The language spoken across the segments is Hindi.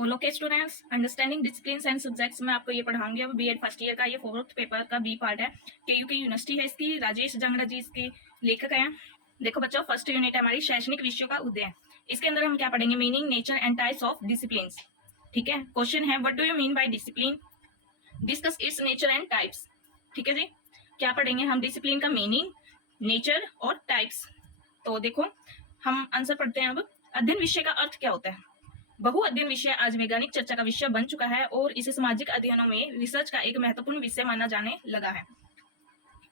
ओलो के students, understanding disciplines and subjects में आपको ये पढ़ाऊंगी। अब बीएड फर्स्ट ईयर का ये 4th पेपर का बी पार्ट है। केयू की यूनिवर्सिटी है इसकी, राजेश जंगड़ा जी इसके लेखक हैं। देखो बच्चों, फर्स्ट यूनिट है हमारी शैक्षणिक विषयों का उदय। इसके अंदर हम क्या पढ़ेंगे? Meaning, nature and types of disciplines. ठीक है, क्वेश्चन है what do you mean by discipline, discuss it's nature and types. ठीक है जी, क्या पढ़ेंगे हम? डिसिप्लिन का मीनिंग, नेचर और टाइप्स। तो देखो हम आंसर पढ़ते हैं। अब अध्ययन विषय का अर्थ क्या होता है? बहु अध्ययन विषय आज वैज्ञानिक चर्चा का विषय बन चुका है और इसे सामाजिक अध्ययनों में रिसर्च का एक महत्वपूर्ण विषय माना जाने लगा है।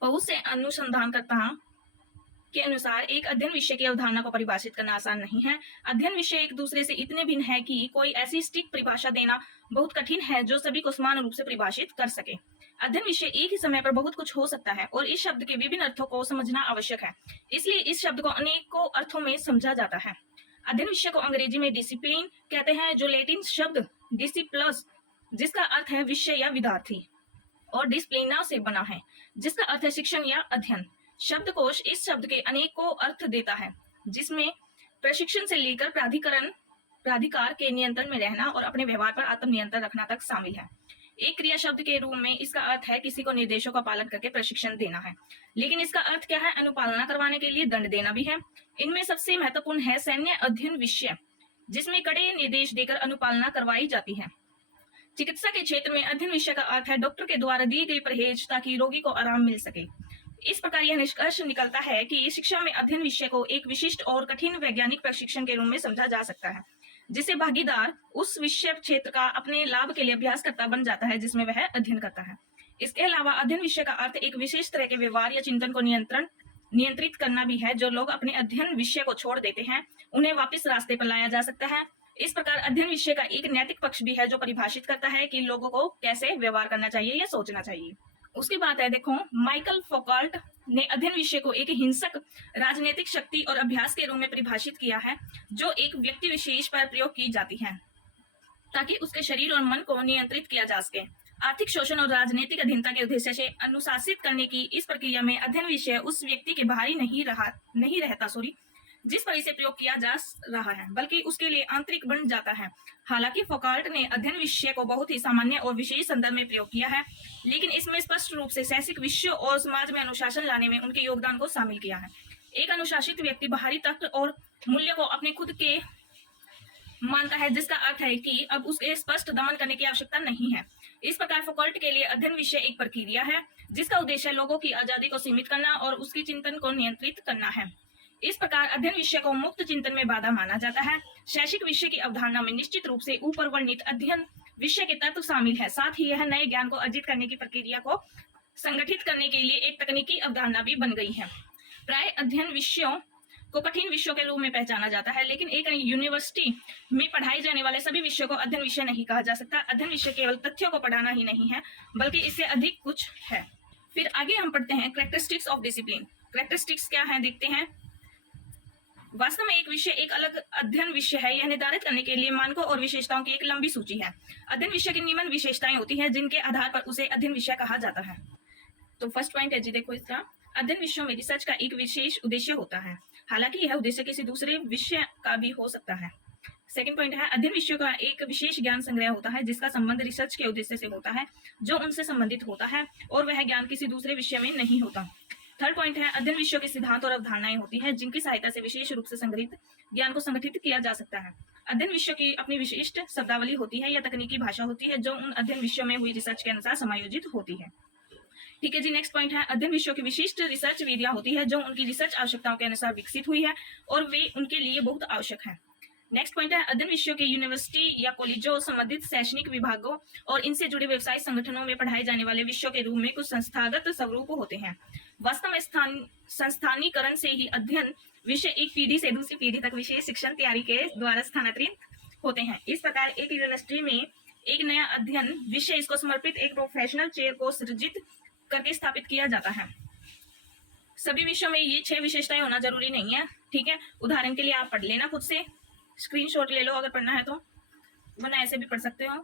बहुत से अनुसंधानकर्ताओं के अनुसार एक अध्ययन विषय की अवधारणा को परिभाषित करना आसान नहीं है। अध्ययन विषय एक दूसरे से इतने भिन्न है कि कोई ऐसी स्टिक परिभाषा देना बहुत कठिन है जो सभी को समान रूप से परिभाषित कर सके। अध्ययन विषय एक ही समय पर बहुत कुछ हो सकता है और इस शब्द के विभिन्न अर्थों को समझना आवश्यक है। इसलिए इस शब्द को अनेकों अर्थों में समझा जाता है। अध्ययन विषय को अंग्रेजी में डिसिप्लिन कहते हैं, जो लैटिन शब्द डिसिप्लस जिसका अर्थ है विषय या विद्यार्थी और डिसिप्लिना से बना है जिसका अर्थ है शिक्षण या अध्ययन। शब्दकोश इस शब्द के अनेकों अर्थ देता है, जिसमें प्रशिक्षण से लेकर प्राधिकार के नियंत्रण में रहना और अपने व्यवहार पर आत्मनियंत्रण रखना तक शामिल है। एक क्रिया शब्द के रूप में इसका अर्थ है किसी को निर्देशों का पालन करके प्रशिक्षण देना है, लेकिन इसका अर्थ क्या है? अनुपालना करवाने के लिए दंड देना भी है। इनमें सबसे महत्वपूर्ण है सैन्य अध्ययन विषय, जिसमें कड़े निर्देश देकर अनुपालना करवाई जाती है। चिकित्सा के क्षेत्र में अध्ययन विषय का अर्थ है डॉक्टर के द्वारा दिए गए परहेज ताकि रोगी को आराम मिल सके। इस प्रकार यह निष्कर्ष निकलता है कि शिक्षा में अध्ययन विषय को एक विशिष्ट और कठिन वैज्ञानिक प्रशिक्षण के रूप में समझा जा सकता है, जिसे भागीदार उस विषय क्षेत्र का अपने लाभ के लिए अभ्यासकर्ता बन जाता है जिसमें वह अध्ययन करता है। इसके अलावा अध्ययन विषय का अर्थ एक विशेष तरह के व्यवहार या चिंतन को नियंत्रित करना भी है। जो लोग अपने अध्ययन विषय को छोड़ देते हैं उन्हें वापस रास्ते पर लाया जा सकता है। इस प्रकार अध्ययन विषय का एक नैतिक पक्ष भी है जो परिभाषित करता है कि लोगों को कैसे व्यवहार करना चाहिए या सोचना चाहिए। उसके बाद है देखो, माइकल फौकॉल्ट ने अध्ययन विषय को एक हिंसक राजनीतिक शक्ति और अभ्यास के रूप में परिभाषित किया है, जो एक व्यक्ति विशेष पर प्रयोग की जाती है ताकि उसके शरीर और मन को नियंत्रित किया जा सके। आर्थिक शोषण और राजनीतिक अधीनता के उद्देश्य से अनुशासित करने की इस प्रक्रिया में अध्ययन विषय उस व्यक्ति के बाहरी नहीं रहता जिस पर इसे प्रयोग किया जा रहा है, बल्कि उसके लिए आंतरिक बन जाता है। हालांकि फौकॉल्ट ने अध्ययन विषय को बहुत ही सामान्य और विशेष संदर्भ में प्रयोग किया है, लेकिन इसमें स्पष्ट रूप से शैक्षिक विषयों और समाज में अनुशासन लाने में उनके योगदान को शामिल किया है। एक अनुशासित व्यक्ति बाहरी तर्क और मूल्य को अपने खुद के मानता है, जिसका अर्थ है कि अब उसके स्पष्ट दमन करने की आवश्यकता नहीं है। इस प्रकार फौकॉल्ट के लिए अध्ययन विषय एक प्रक्रिया है जिसका उद्देश्य लोगों की आजादी को सीमित करना और उसकी चिंतन को नियंत्रित करना है। इस प्रकार अध्ययन विषय को मुक्त चिंतन में बाधा माना जाता है। शैक्षिक विषय की अवधारणा में निश्चित रूप से ऊपर वर्णित अध्ययन विषय के तत्व शामिल है। साथ ही यह नए ज्ञान को अर्जित करने की प्रक्रिया को संगठित करने के लिए एक तकनीकी अवधारणा भी बन गई है। प्राय अध्ययन विषयों को कठिन विषयों के रूप में पहचाना जाता है, लेकिन एक यूनिवर्सिटी में पढ़ाई जाने वाले सभी विषयों को अध्ययन विषय नहीं कहा जा सकता। अध्ययन विषय केवल तथ्यों को पढ़ाना ही नहीं है, बल्कि इससे अधिक कुछ है। फिर आगे हम पढ़ते हैं कैरेक्टरिस्टिक्स ऑफ डिसिप्लिन। कैरेक्टरिस्टिक्स क्या है देखते हैं। वास्तव में एक विषय एक अलग अध्ययन विषय है, यह निर्धारित करने के लिए मानकों और विशेषताओं की एक लंबी सूची है। अध्ययन विषय की निम्न विशेषताएं होती हैं जिनके आधार पर उसे अध्ययन विषय कहा जाता है। तो फर्स्ट पॉइंट है जी, देखो इसका, अध्ययन विषयों में रिसर्च का एक विशेष उद्देश्य होता है, हालांकि यह उद्देश्य किसी दूसरे विषय का भी हो सकता है। सेकंड पॉइंट है, अध्ययन विषयों का एक विशेष ज्ञान संग्रह होता है जिसका संबंध रिसर्च के उद्देश्य से होता है जो उनसे संबंधित होता है और वह ज्ञान किसी दूसरे विषय में नहीं होता। थर्ड पॉइंट है, अध्ययन विषयों के सिद्धांत और अवधारणाएं होती हैं जिनकी सहायता से विशेष रूप से संग्रहित ज्ञान को संगठित किया जा सकता है। अध्ययन विषयों की अपनी विशिष्ट शब्दावली होती है या तकनीकी भाषा होती है जो उन अध्ययन विषयों में हुई रिसर्च के अनुसार समायोजित होती है। ठीक है जी, नेक्स्ट पॉइंट है, अध्ययन विषयों की विशिष्ट रिसर्च विधियां होती है जो उनकी रिसर्च आवश्यकताओं के अनुसार विकसित हुई है और वे उनके लिए बहुत आवश्यक है। नेक्स्ट पॉइंट है, अध्ययन विषयों के यूनिवर्सिटी या कॉलेजों, संबंधित शैक्षणिक विभागों और इनसे जुड़े व्यवसायिक संगठनों में पढ़ाए जाने वाले विषयों के रूप में कुछ संस्थागत स्वरूप होते हैं। वास्तव में संस्थानीकरण से ही अध्ययन विषय एक पीढ़ी से दूसरी पीढ़ी तक विशेष शिक्षण तैयारी के द्वारा स्थानांतरित होते हैं। इस प्रकार एक यूनिवर्सिटी में एक नया अध्ययन विषय इसको समर्पित एक प्रोफेशनल चेयर को सृजित करके स्थापित किया जाता है। सभी विषयों में ये 6 विशेषताएं होना जरूरी नहीं है। ठीक है, उदाहरण के लिए आप पढ़ लेना, खुद से स्क्रीनशॉट ले लो अगर पढ़ना है तो, वरना ऐसे भी पढ़ सकते हो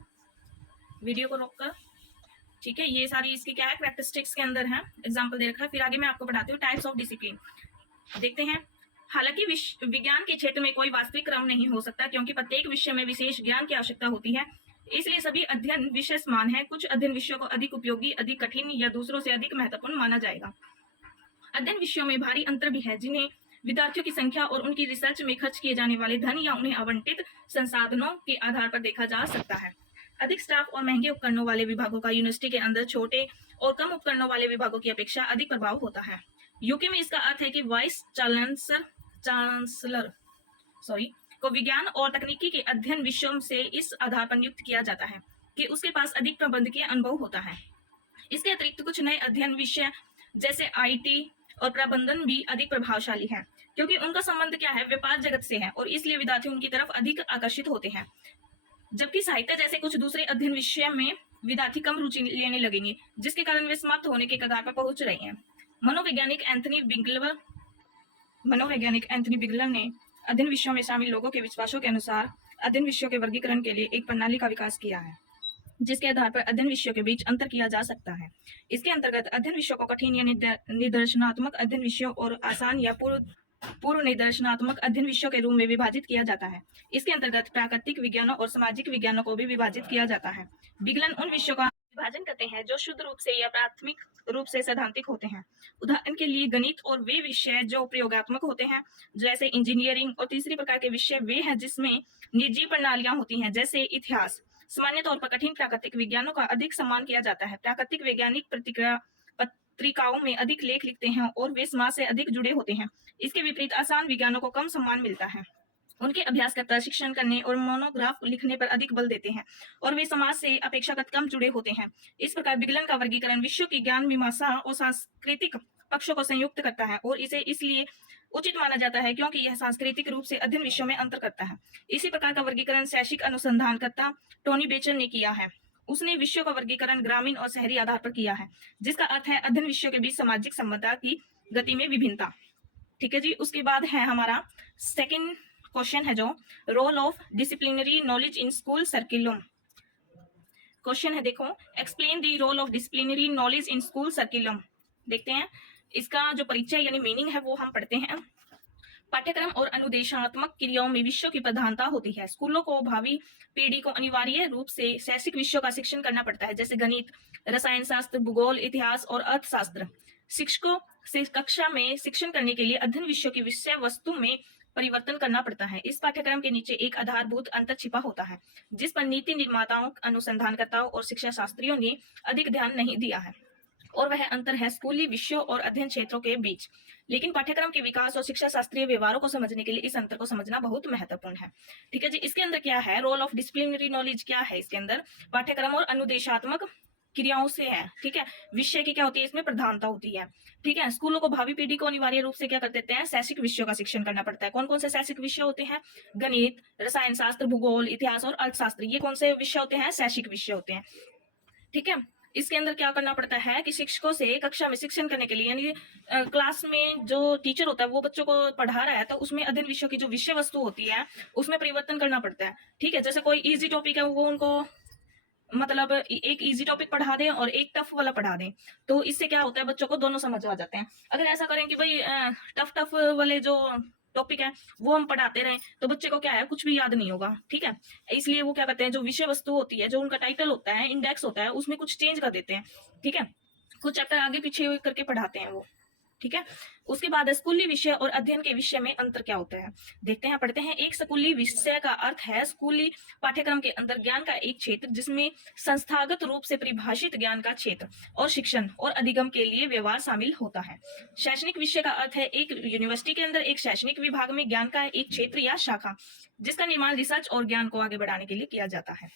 वीडियो को रोककर। ठीक है, ये सारी इसकी क्या है, कैरेक्टरिस्टिक्स के अंदर है, एग्जाम्पल दे रखा है। फिर आगे मैं आपको बताती हूँ टाइप्स ऑफ डिसिप्लिन। देखते हैं, हालांकि विज्ञान के क्षेत्र में कोई वास्तविक क्रम नहीं हो सकता, क्योंकि प्रत्येक विषय में विशेष ज्ञान की आवश्यकता होती है, इसलिए सभी अध्ययन विषय समान है। कुछ अध्ययन विषयों को अधिक उपयोगी, अधिक कठिन या दूसरों से अधिक महत्वपूर्ण माना जाएगा। अध्ययन विषयों में भारी अंतर भी है, जिन्हें विद्यार्थियों की संख्या और उनकी रिसर्च में खर्च किए जाने वाले धन या उन्हें आवंटित संसाधनों के आधार पर देखा जा सकता है। अधिक स्टाफ और महंगे उपकरणों वाले विभागों का यूनिवर्सिटी के अंदर छोटे और कम उपकरणों वाले विभागों की अपेक्षा अधिक प्रभाव होता है। यूके में इसका अर्थ है कि वाइस चांसलर को विज्ञान और तकनीकी के अध्ययन विषयों से इस आधार पर नियुक्त किया जाता है कि उसके पास अधिक प्रबंधकीय अनुभव होता है। इसके अतिरिक्त कुछ नए अध्ययन विषय जैसे आईटी और प्रबंधन भी अधिक प्रभावशाली हैं, क्योंकि उनका संबंध क्या है, व्यापार जगत से है, और इसलिए विद्यार्थी उनकी तरफ अधिक आकर्षित होते हैं। जबकि साहित्य जैसे कुछ दूसरे अध्ययन विषय में विद्यार्थी कम रुचि लेने लगेंगे, जिसके कारण वे समाप्त होने के कगार पर पहुंच रहे हैं। मनोवैज्ञानिक एंथनी बिगलर ने अध्ययन विषयों में शामिल लोगों के विश्वासों के अनुसार अध्ययन विषयों के वर्गीकरण के लिए एक प्रणाली का विकास किया है, जिसके आधार पर अध्ययन विषयों के बीच अंतर किया जा सकता है। इसके अंतर्गत अध्ययन विषयों को कठिन या निदर्शनात्मक अध्ययन विषयों और आसान या पूर्व निदर्शनात्मक अध्ययन विषयों के रूप में विभाजित किया जाता है। इसके अंतर्गत प्राकृतिक विज्ञानों और सामाजिक विज्ञानों को भी विभाजित किया जाता है। बिगलन उन विषयों का विभाजन करते हैं जो शुद्ध रूप से या प्राथमिक रूप से सैद्धांतिक होते हैं। उदाहरण के लिए गणित, और वे विषय जो प्रयोगात्मक होते हैं जैसे इंजीनियरिंग, और तीसरी प्रकार के विषय वे हैं जिसमें निर्जीव प्रणालियां होती हैं जैसे इतिहास। सामान्य तौर पर कठिन प्राकृतिक विज्ञानों का अधिक सम्मान किया जाता है। प्राकृतिक वैज्ञानिक पत्रिकाओं में अधिक लेख लिखते हैं और वे समाज से अधिक जुड़े होते हैं। इसके विपरीत आसान विज्ञानों को कम सम्मान मिलता है। उनके अभ्यासकर्ता शिक्षण करने और मोनोग्राफ लिखने पर अधिक बल देते हैं, और वे समाज से अपेक्षाकृत कम जुड़े होते हैं। इस प्रकार बिगलन का वर्गीकरण विश्व की ज्ञान मीमांसा और सांस्कृतिक पक्षों को संयुक्त करता है, और इसे इसलिए उचित माना जाता है क्योंकि यह सांस्कृतिक रूप से अध्ययन विषयों में अंतर करता है। इसी प्रकार का वर्गीकरण शैक्षिक अनुसंधानकर्ता टोनी बेचर ने किया है। उसने विषयों का वर्गीकरण ग्रामीण और शहरी आधार पर किया है, जिसका अर्थ है अध्ययन विषयों के बीच सामाजिक संबंधता की गति में विभिन्नता। ठीक है जी। उसके बाद है हमारा सेकंड क्वेश्चन है जो role of disciplinary knowledge in school curriculum. Question है, देखो, explain the role of disciplinary knowledge in school curriculum. देखते हैं इसका जो परिचय यानी मीनिंग है वो हम पढ़ते हैं। पाठ्यक्रम और अनुदेशात्मक क्रियाओं में विषयों की प्रधानता होती है। स्कूलों को भावी पीढ़ी को अनिवार्य रूप से शैक्षिक विषयों का शिक्षण करना पड़ता है, जैसे गणित, रसायन शास्त्र, भूगोल, इतिहास और अर्थशास्त्र। शिक्षकों से कक्षा में शिक्षण करने के लिए अध्ययन विषयों की विषय वस्तु में परिवर्तन करना पड़ता है। इस पाठ्यक्रम के नीचे एक आधारभूत अंतर छिपा होता है, जिस पर नीति निर्माताओं, अनुसंधानकर्ताओं और शिक्षा शास्त्रियों ने अधिक ध्यान नहीं दिया है, और वह अंतर है स्कूली विषयों और अध्ययन क्षेत्रों के बीच। लेकिन पाठ्यक्रम के विकास और शिक्षा शास्त्रीय व्यवहारों को समझने के लिए इस अंतर को समझना बहुत महत्वपूर्ण है। ठीक है जी। इसके अंदर क्या है, रोल ऑफ डिसिप्लिनरी नॉलेज क्या है, इसके अंदर पाठ्यक्रम और अनुदेशात्मक क्रियाओं से है। ठीक है, विषय की क्या होती है, इसमें प्रधानता होती है। ठीक है, स्कूलों को भावी पीढ़ी को अनिवार्य रूप से क्या कर देते हैं, शैक्षिक विषयों का शिक्षण करना पड़ता है। कौन कौन से शैक्षिक विषय होते हैं, गणित, रसायन शास्त्र, भूगोल, इतिहास और अर्थशास्त्र। ये कौन से विषय होते हैं, शैक्षिक विषय होते हैं। ठीक है, इसके अंदर क्या करना पड़ता है कि शिक्षकों से कक्षा में शिक्षण करने के लिए, यानी क्लास में जो टीचर होता है वो बच्चों को पढ़ा रहा है, तो उसमें अध्ययन विषयों की जो विषय वस्तु होती है उसमें परिवर्तन करना पड़ता है। ठीक है, जैसे कोई इजी टॉपिक है वो उनको मतलब एक इजी टॉपिक पढ़ा दें और एक टफ वाला पढ़ा दें, तो इससे क्या होता है, बच्चों को दोनों समझ आ जाते हैं। अगर ऐसा करें कि भाई टफ वाले जो टॉपिक है वो हम पढ़ाते रहें, तो बच्चे को क्या है, कुछ भी याद नहीं होगा। ठीक है, इसलिए वो क्या करते हैं, जो विषय वस्तु होती है, जो उनका टाइटल होता है, इंडेक्स होता है, उसमें कुछ चेंज कर देते हैं। ठीक है, कुछ चैप्टर आगे पीछे करके पढ़ाते हैं वो। ठीक है, उसके बाद स्कूली विषय और अध्ययन के विषय में अंतर क्या होता है, देखते हैं, पढ़ते हैं। एक स्कूली विषय का अर्थ है स्कूली पाठ्यक्रम के अंदर ज्ञान का एक क्षेत्र, जिसमें संस्थागत रूप से परिभाषित ज्ञान का क्षेत्र और शिक्षण और अधिगम के लिए व्यवहार शामिल होता है। शैक्षणिक विषय का अर्थ है एक यूनिवर्सिटी के अंदर एक शैक्षणिक विभाग में ज्ञान का एक क्षेत्र या शाखा, जिसका निर्माण रिसर्च और ज्ञान को आगे बढ़ाने के लिए किया जाता है।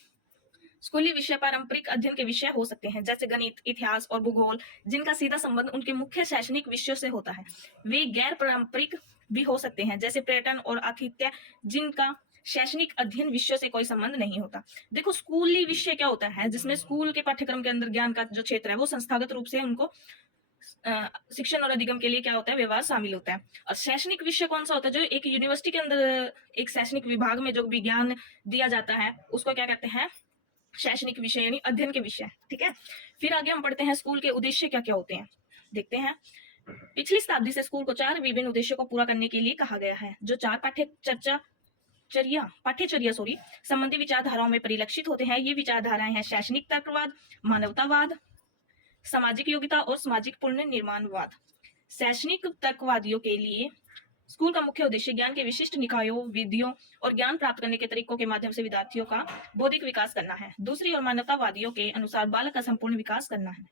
स्कूली विषय पारंपरिक अध्ययन के विषय हो सकते हैं, जैसे गणित, इतिहास और भूगोल, जिनका सीधा संबंध उनके मुख्य शैक्षणिक विषयों से होता है। वे गैर पारंपरिक भी हो सकते हैं, जैसे पर्यटन और आतिथ्य, जिनका शैक्षणिक अध्ययन विषयों से कोई संबंध नहीं होता। देखो, स्कूली विषय क्या होता है, जिसमें स्कूल के पाठ्यक्रम के अंदर ज्ञान का जो क्षेत्र है वो संस्थागत रूप से उनको शिक्षण और अधिगम के लिए क्या होता है, व्यवहार शामिल होता है। और शैक्षणिक विषय कौन सा होता है, जो एक यूनिवर्सिटी के अंदर एक शैक्षणिक विभाग में जो भी ज्ञान दिया जाता है उसको क्या कहते हैं, शैक्षणिक विषय यानी अध्ययन के विषय। ठीक है, फिर आगे हम पढ़ते हैं स्कूल के उद्देश्य क्या क्या होते हैं, देखते हैं। पिछली शताब्दी से स्कूल को 4 विभिन्न उद्देश्यों को पूरा करने के लिए कहा गया है, जो 4 पाठ्यचर्या संबंधी विचारधाराओं में परिलक्षित होते हैं। ये विचारधाराएं हैं शैक्षणिक तर्कवाद, मानवतावाद, सामाजिक योग्यता और सामाजिक पुनर्निर्माणवाद। शैक्षणिक तर्कवादियों के लिए स्कूल का मुख्य उद्देश्य ज्ञान के विशिष्ट निकायों, विधियों और ज्ञान प्राप्त करने के तरीकों के माध्यम से विद्यार्थियों का बौद्धिक विकास करना है। दूसरी ओर मानवतावादियों के अनुसार बालक का संपूर्ण विकास करना है।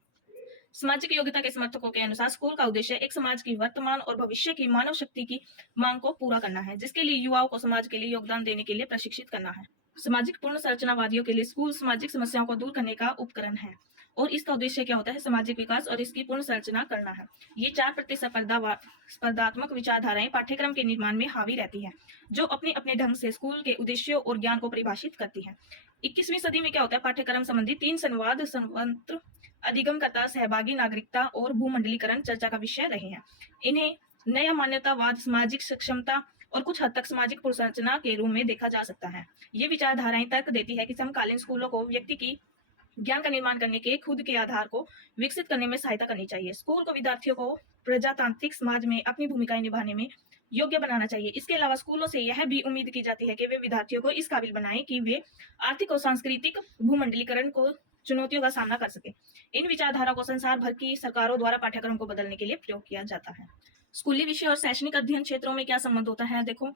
सामाजिक योग्यता के समर्थकों के अनुसार स्कूल का उद्देश्य एक समाज की वर्तमान और भविष्य की मानव शक्ति की मांग को पूरा करना है, जिसके लिए युवाओं को समाज के लिए योगदान देने के लिए प्रशिक्षित करना है। सामाजिक पूर्ण संरचनावादियों के लिए स्कूल सामाजिक समस्याओं को दूर करने का उपकरण है और इसका उद्देश्य क्या होता है? सामाजिक विकास और इसकी पूर्ण संरचना करना है। ये 4 स्पर्धात्मक विचारधाराएं पाठ्यक्रम के निर्माण में हावी रहती है, जो अपने अपने ढंग से स्कूल के उद्देश्यों और ज्ञान को परिभाषित करती है। 21वीं सदी में क्या होता है? पाठ्यक्रम संबंधी 3 संवाद संवंत्र अधिगमकर्ता, सहभागी नागरिकता और भूमंडलीकरण चर्चा का विषय रहे हैं। इन्हें नया मान्यतावाद, सामाजिक सक्षमता और कुछ हद तक सामाजिक पुनर्संरचना के रूप में देखा जा सकता है। ये विचारधाराएं तर्क देती है कि समकालीन स्कूलों को व्यक्ति की ज्ञान का निर्माण करने के खुद के आधार को विकसित करने में सहायता करनी चाहिए। स्कूल को विद्यार्थियों को प्रजातांत्रिक समाज में अपनी भूमिकाएं निभाने में योग्य बनाना चाहिए। इसके अलावा स्कूलों से यह भी उम्मीद की जाती है कि वे विद्यार्थियों को इस काबिल बनाएं कि वे आर्थिक और सांस्कृतिक भूमंडलीकरण को चुनौतियों का सामना कर सके। इन विचारधारा को संसार भर की सरकारों द्वारा पाठ्यक्रम को बदलने के लिए प्रयोग किया जाता है। स्कूली विषय और शैक्षणिक अध्ययन क्षेत्रों में क्या संबंध होता है? देखो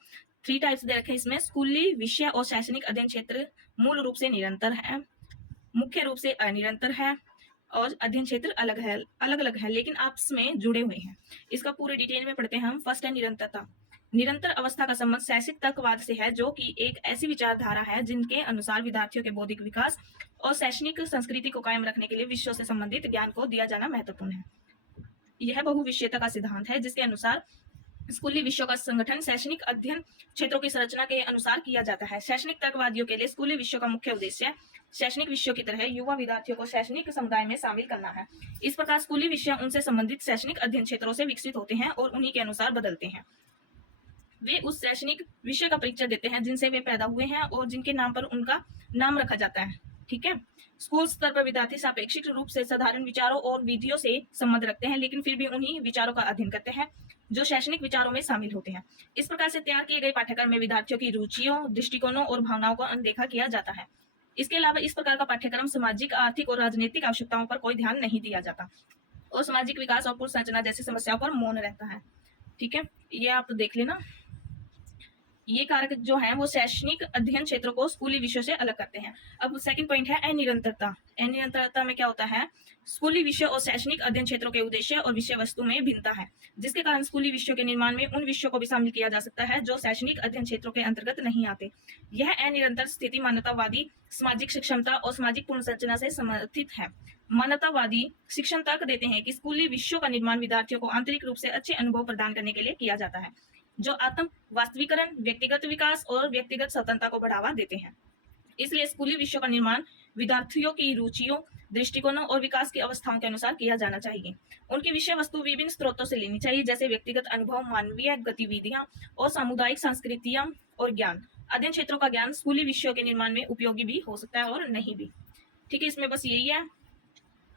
3 टाइप्स दे रखे हैं इसमें। स्कूली विषय और शैक्षणिक अध्ययन क्षेत्र मूल रूप से निरंतर है, मुख्य रूप से अनिरंतर है और अध्ययन क्षेत्र अलग अलग है लेकिन आपस में जुड़े हुए हैं। इसका पूरे डिटेल में पढ़ते हैं हम। फर्स्ट है निरंतरता। निरंतर अवस्था का संबंध शैक्षिक तर्कवाद से है, जो कि एक ऐसी विचारधारा है जिनके अनुसार विद्यार्थियों के बौद्धिक विकास और शैक्षणिक संस्कृति को कायम रखने के लिए विषयों से संबंधित ज्ञान को दिया जाना महत्वपूर्ण है। यह बहुविषयता का सिद्धांत है, जिसके अनुसार स्कूली विषयों का संगठन शैक्षणिक अध्ययन क्षेत्रों की संरचना के अनुसार किया जाता है। शैक्षणिक तर्कवादियों के लिए स्कूली विषयों का मुख्य उद्देश्य शैक्षणिक विषयों की तरह युवा विद्यार्थियों को शैक्षणिक समुदाय में शामिल करना है। इस प्रकार स्कूली विषय उनसे संबंधित शैक्षणिक अध्ययन क्षेत्रों से विकसित होते हैं और उन्हीं के अनुसार बदलते हैं। वे उस शैक्षणिक विषय का परिचय देते हैं जिनसे वे पैदा हुए हैं और जिनके नाम पर उनका नाम रखा जाता है। ठीक है। स्कूल स्तर पर विद्यार्थी सापेक्षिक रूप से साधारण विचारों और विधियों से संबंध रखते हैं, लेकिन फिर भी उन्हीं विचारों का अध्ययन करते हैं जो शैक्षणिक विचारों में शामिल होते हैं। इस प्रकार से तैयार किए गए पाठ्यक्रम में विद्यार्थियों की रुचियों, दृष्टिकोणों और भावनाओं को अनदेखा किया जाता है। इसके अलावा इस प्रकार का पाठ्यक्रम सामाजिक, आर्थिक और राजनीतिक आवश्यकताओं पर कोई ध्यान नहीं दिया जाता और सामाजिक विकास और पुनर्संरचना जैसी समस्याओं पर मौन रहता है। ठीक है, ये आप देख लेना। ये कारक जो है वो शैक्षणिक अध्ययन क्षेत्रों को स्कूली विषयों से अलग करते हैं। अब सेकंड पॉइंट है अनिरंतरता। अनिरंतरता में क्या होता है? स्कूली विषय और शैक्षणिक अध्ययन क्षेत्रों के उद्देश्य और विषय वस्तु में भिन्नता है, जिसके कारण स्कूली विषयों के निर्माण में उन विषयों को भी शामिल किया जा सकता है जो शैक्षणिक अध्ययन क्षेत्रों के अंतर्गत नहीं आते। यह अनिरंतर स्थिति मानवतावादी सामाजिक सक्षमता और सामाजिक पुनर्संरचना से समर्थित है। मानवतावादी शिक्षण तर्क देते हैं कि स्कूली विषयों का निर्माण विद्यार्थियों को आंतरिक रूप से अच्छे अनुभव प्रदान करने के लिए किया जाता है, जो आत्म वास्तविकरण, व्यक्तिगत विकास और व्यक्तिगत स्वतंत्रता को बढ़ावा देते हैं। इसलिए स्कूली विषयों का निर्माण विद्यार्थियों की रुचियों, दृष्टिकोणों और विकास की अवस्थाओं के अनुसार किया जाना चाहिए। उनकी विषय वस्तु विभिन्न स्रोतों से लेनी चाहिए, जैसे व्यक्तिगत अनुभव, मानवीय गतिविधियां और सामुदायिक संस्कृतियां और ज्ञान। अध्ययन क्षेत्रों का ज्ञान स्कूली विषयों के निर्माण में उपयोगी भी हो सकता है और नहीं भी। ठीक है, इसमें बस यही है।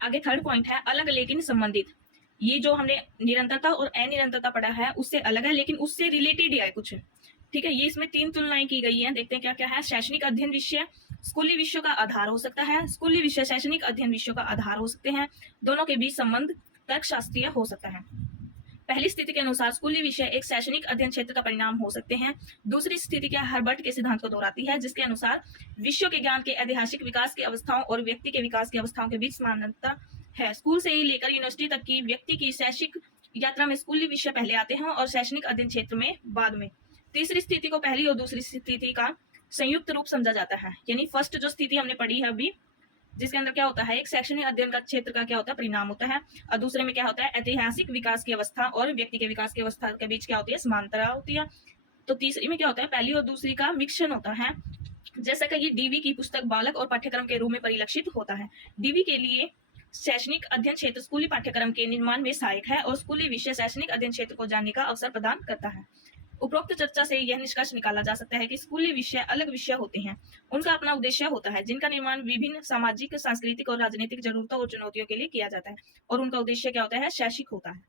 आगे थर्ड पॉइंट है अलग लेकिन संबंधित। ये जो हमने निरंतरता और अनिरंतरता पढ़ा है उससे अलग है, लेकिन उससे रिलेटेड ही है कुछ। ठीक है, ये इसमें 3 तुलनाएं की गई हैं। देखते हैं क्या क्या है। शैक्षणिक अध्ययन विषय स्कूली विषयों का आधार हो सकता है, स्कूली विषय शैक्षणिक अध्ययन विषयों का आधार हो सकते हैं। दोनों के बीच संबंध तर्कशास्त्रीय हो सकता है। पहली स्थिति के अनुसार स्कूली विषय एक शैक्षणिक अध्ययन क्षेत्र का परिणाम हो सकते हैं। दूसरी स्थिति क्या हर्बर्ट के सिद्धांत को दोहराती है, जिसके अनुसार विषयों के ज्ञान के ऐतिहासिक विकास की अवस्थाओं और व्यक्ति के विकास की अवस्थाओं के बीच समानता है। स्कूल से ही लेकर यूनिवर्सिटी तक की व्यक्ति की शैक्षिक यात्रा में स्कूली विषय पहले आते हैं और शैक्षणिक अध्ययन क्षेत्र में बाद में। तीसरी स्थिति को पहली और दूसरी स्थिति का संयुक्त रूप समझा जाता है। यानी फर्स्ट जो स्थिति हमने पढ़ी है अभी, जिसके अंदर क्या होता है, एक शैक्षणिक अध्ययन का क्षेत्र का क्या होता है, परिणाम होता है, और दूसरे में क्या होता है, ऐतिहासिक विकास की अवस्था और व्यक्ति के विकास की अवस्था के बीच क्या होती है, समांतरा होती है। तो तीसरी में क्या होता है, पहली और दूसरी का मिश्रण होता है, जैसा कि ये डीवी की पुस्तक बालक और पाठ्यक्रम के रूप में परिलक्षित होता है। डीवी के लिए शैक्षणिक अध्ययन क्षेत्र स्कूली पाठ्यक्रम के निर्माण में सहायक है और स्कूली विषय शैक्षणिक अध्ययन क्षेत्र को जानने का अवसर प्रदान करता है। उपरोक्त चर्चा से यह निष्कर्ष निकाला जा सकता है कि स्कूली विषय अलग विषय होते हैं, उनका अपना उद्देश्य होता है, जिनका निर्माण विभिन्न सामाजिक, सांस्कृतिक और राजनीतिक जरूरतों और चुनौतियों के लिए किया जाता है, और उनका उद्देश्य क्या होता है, शैक्षिक होता है।